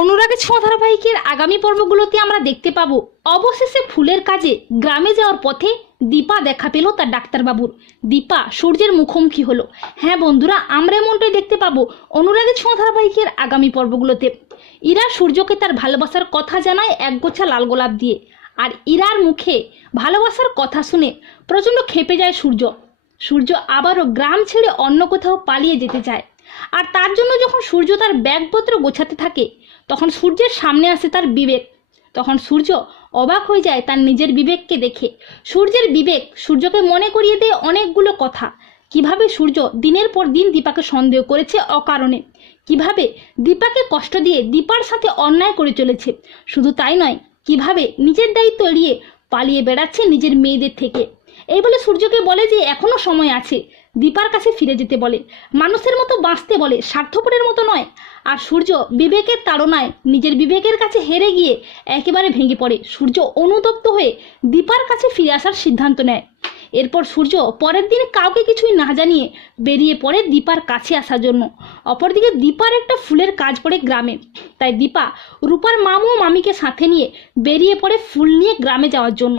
অনুরাগের ছোঁয়া ধারাবাহিকের আগামী পর্বগুলোতে আমরা দেখতে পাবো। অবশেষে ফুলের কাজে গ্রামে যাওয়ার পথে দীপা দেখা পেল তার ডাক্তারবাবুর। দীপা, সূর্যের মুখোমুখি হলো। হ্যাঁ বন্ধুরা, আমরা এমনটাই দেখতে পাবো অনুরাগের ছোঁয়া ধারাবাহিকের আগামী পর্বগুলোতে। ইরা সূর্যকে তার ভালোবাসার কথা জানায় একগোছা লাল গোলাপ দিয়ে। আর ইরার মুখে ভালোবাসার কথা শুনে প্রচণ্ড খেপে যায় সূর্য। সূর্য আবারও গ্রাম ছেড়ে অন্য কোথাও পালিয়ে যেতে চায়। আর তার জন্য যখন সূর্য তার ব্যাগপত্র গোছাতে থাকে, তখন সূর্যের সামনে আসে তার বিবেক। তখন সূর্য অবাক হয়ে যায় তার নিজের বিবেককে দেখে। সূর্যের বিবেক সূর্যকে মনে করিয়ে দেয় অনেকগুলো কথা। কীভাবে সূর্য দিনের পর দিন দীপাকে সন্দেহ করেছে অকারণে? কীভাবে দীপাকে কষ্ট দিয়ে দীপার সাথে অন্যায় করে চলেছে? শুধু তাই নয়, কীভাবে নিজের দায়িত্ব এড়িয়ে পালিয়ে বেড়াচ্ছে নিজের মেয়েদের থেকে? এই বলে সূর্যকে বলে যে এখনও সময় আছে। দীপার কাছে ফিরে যেতে বলে। মানুষের মতো বাঁচতে বলে, স্বার্থপরের মতো নয়। আর সূর্য বিবেকের তাড়নায় নিজের বিবেকের কাছে হেরে গিয়ে একেবারে ভেঙে পড়ে। সূর্য অনুতপ্ত হয়ে দীপার কাছে ফিরে আসার সিদ্ধান্ত নেয়। এরপর সূর্য পরের দিন কাউকে কিছুই না জানিয়ে বেরিয়ে পড়ে দীপার কাছে আসার জন্য। অপরদিকে দীপার একটা ফুলের কাজ পড়ে গ্রামে। তাই দীপা রূপার মামু মামিকে সাথে নিয়ে বেরিয়ে পড়ে ফুল নিয়ে গ্রামে যাওয়ার জন্য।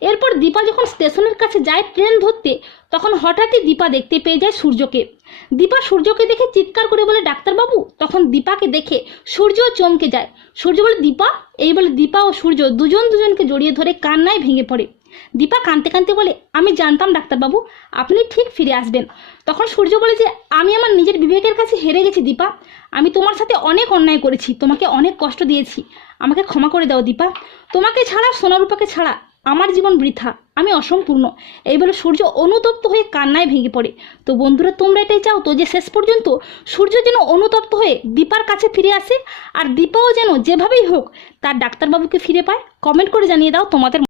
এরপর দীপা যখন স্টেশনের কাছে যায় ট্রেন ধরতে, তখন হঠাৎই দীপা দেখতে পেয়ে যায় সূর্যকে। দীপা সূর্যকে দেখে চিৎকার করে বলে, ডাক্তারবাবু! তখন দীপাকে দেখে সূর্য চমকে যায়। সূর্য বলে, দীপা! এই বলে দীপা ও সূর্য দুজন দুজনকে জড়িয়ে ধরে কান্নায় ভেঙে পড়ে। দীপা কাঁদতে কাঁদতে বলে, আমি জানতাম ডাক্তারবাবু, আপনি ঠিক ফিরে আসবেন। তখন সূর্য বলে যে, আমি আমার নিজের বিবেকের কাছে হেরে গেছি দীপা। আমি তোমার সাথে অনেক অন্যায় করেছি, তোমাকে অনেক কষ্ট দিয়েছি। আমাকে ক্ষমা করে দাও দীপা। তোমাকে ছাড়া, সোনারূপাকে ছাড়া আমার জীবন বৃথা, আমি অসম্পূর্ণ। এই বলে সূর্য অনুতপ্ত হয়ে কান্নায় ভেঙে পড়ে। তো বন্ধুরা, তোমরা এটাই চাও তো যে শেষ পর্যন্ত সূর্য যেন অনুতপ্ত হয়ে দীপার কাছে ফিরে আসে, আর দীপাও যেন যেভাবেই হোক তার ডাক্তারবাবুকে ফিরে পায়? কমেন্ট করে জানিয়ে দাও তোমাদের